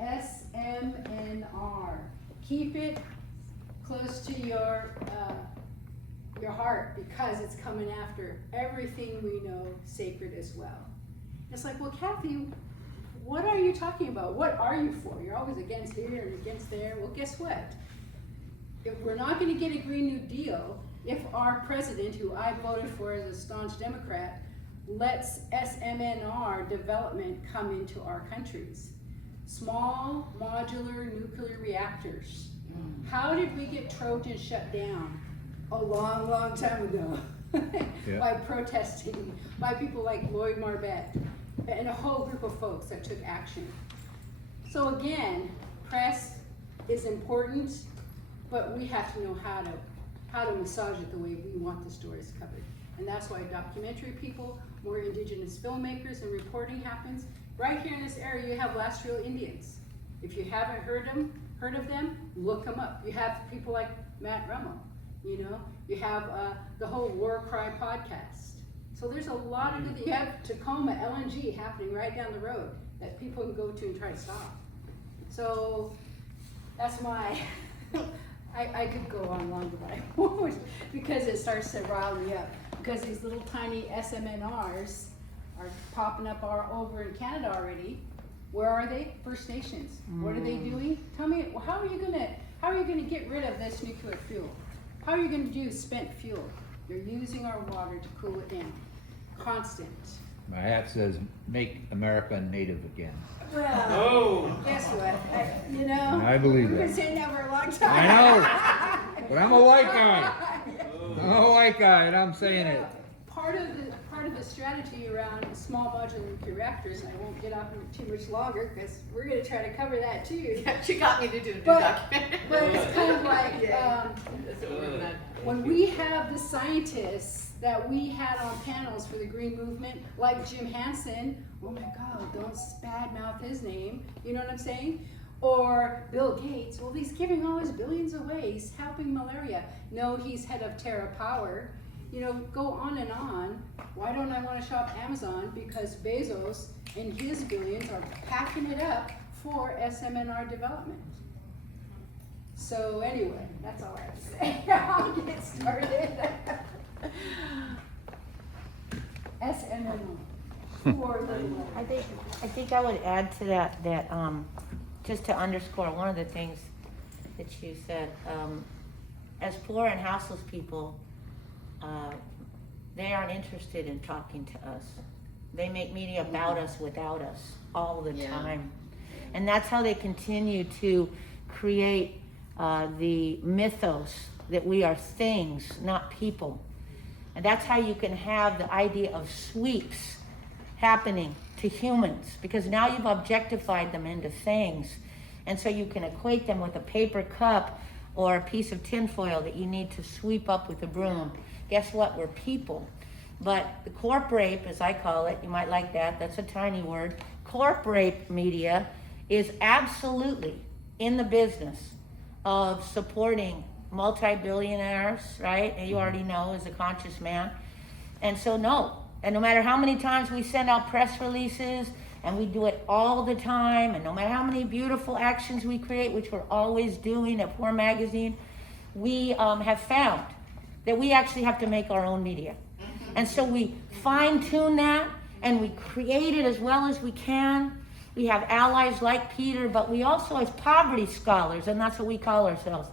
SMNR. Keep it close to your heart, because it's coming after everything we know sacred as well. It's like, well, Kathy, what are you talking about? What are you for? You're always against here and against there. Well, guess what? If we're not going to get a Green New Deal, if our president, who I voted for as a staunch Democrat, lets SMNR development come into our countries. Small modular nuclear reactors. How did we get Trojan shut down? A long, long time ago. Yeah. By protesting, by people like Lloyd Marbet, and a whole group of folks that took action. So again, press is important, but we have to know how to massage it the way we want the stories covered. And that's why documentary people, more indigenous filmmakers, and reporting happens. Right here in this area, you have Last Real Indians. If you haven't heard of them, look them up. You have people like Matt Rummel, you know. You have the whole War Cry podcast. So there's a lot of good. You have Tacoma LNG happening right down the road that people can go to and try to stop. So that's my. I could go on longer, but I won't, because it starts to rile me up. Because these little tiny SMNRs are popping up over in Canada already. Where are they? First Nations. What are they doing? Tell me, how are you gonna get rid of this nuclear fuel? How are you gonna do spent fuel? You're using our water to cool it down. Constant. My hat says, make America native again. Well, guess what? I believe we've been that. saying that for a long time. I know, but I'm a white guy. I'm a white guy, and I'm saying it. Part of the strategy around small modular nuclear reactors, and I won't get off too much longer because we're going to try to cover that too. Yeah, she got me to do a new But documentary. it's kind of like That's what we're gonna- when we have the scientists that we had on panels for the green movement, like Jim Hansen. Oh my God, don't badmouth his name. You know what I'm saying? Or Bill Gates. Well, he's giving all his billions away. He's helping malaria. No, he's head of Terra Power. You know, go on and on. Why don't I want to shop Amazon? Because Bezos and his billions are packing it up for SMNR development. So anyway, that's all I have to say. I'll get started. SMNR. I think I would add to that just to underscore one of the things that you said, as poor and houseless people, they aren't interested in talking to us. They make media about us without us all the time. And that's how they continue to create the mythos that we are things, not people. And that's how you can have the idea of sweeps happening to humans, because now you've objectified them into things. And so you can equate them with a paper cup or a piece of tinfoil that you need to sweep up with a broom. Guess what? We're people. But the corp rape, as I call it, you might like that, that's a tiny word. Corp rape media is absolutely in the business of supporting multi-billionaires, right? And you already know, as a conscious man. And so no. And no matter how many times we send out press releases, and we do it all the time, and no matter how many beautiful actions we create, which we're always doing at Poor Magazine, we have found that we actually have to make our own media. And so we fine-tune that, and we create it as well as we can. We have allies like Peter, but we also, as poverty scholars, and that's what we call ourselves,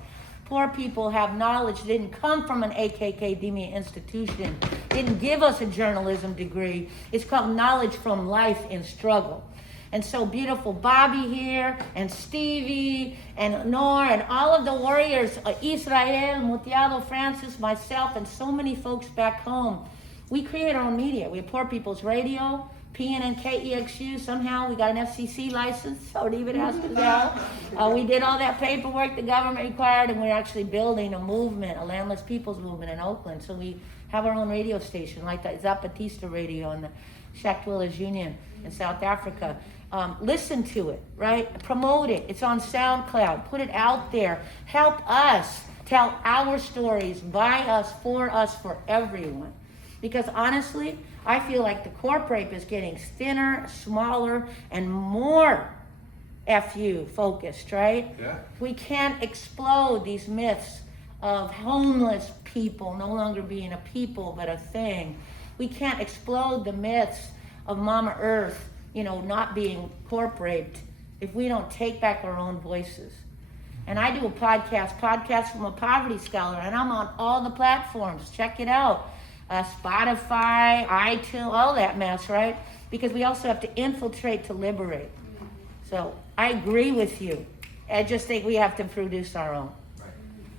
poor people have knowledge that didn't come from an AKKDemia institution, didn't give us a journalism degree. It's called knowledge from life in struggle. And so beautiful Bobby here, and Stevie, and Nor, and all of the warriors, Israel, Mutiado, Francis, myself, and so many folks back home, we create our own media. We have Poor People's Radio, PNN KEXU, somehow we got an FCC license, so David has to go. We did all that paperwork the government required, and we're actually building a movement, a landless people's movement in Oakland. So we have our own radio station, like the Zapatista Radio and the Shakwillas Union in South Africa. Listen to it, right? Promote it. It's on SoundCloud. Put it out there. Help us tell our stories by us, for everyone. Because honestly, I feel like the corp rape is getting thinner, smaller, and more F-U, focused, right? Yeah. We can't explode these myths of homeless people no longer being a people but a thing. We can't explode the myths of Mama Earth, not being corp raped if we don't take back our own voices. And I do a podcast from a poverty scholar, and I'm on all the platforms. Check it out. Spotify, iTunes, all that mess, right? Because we also have to infiltrate to liberate. So I agree with you. I just think we have to produce our own.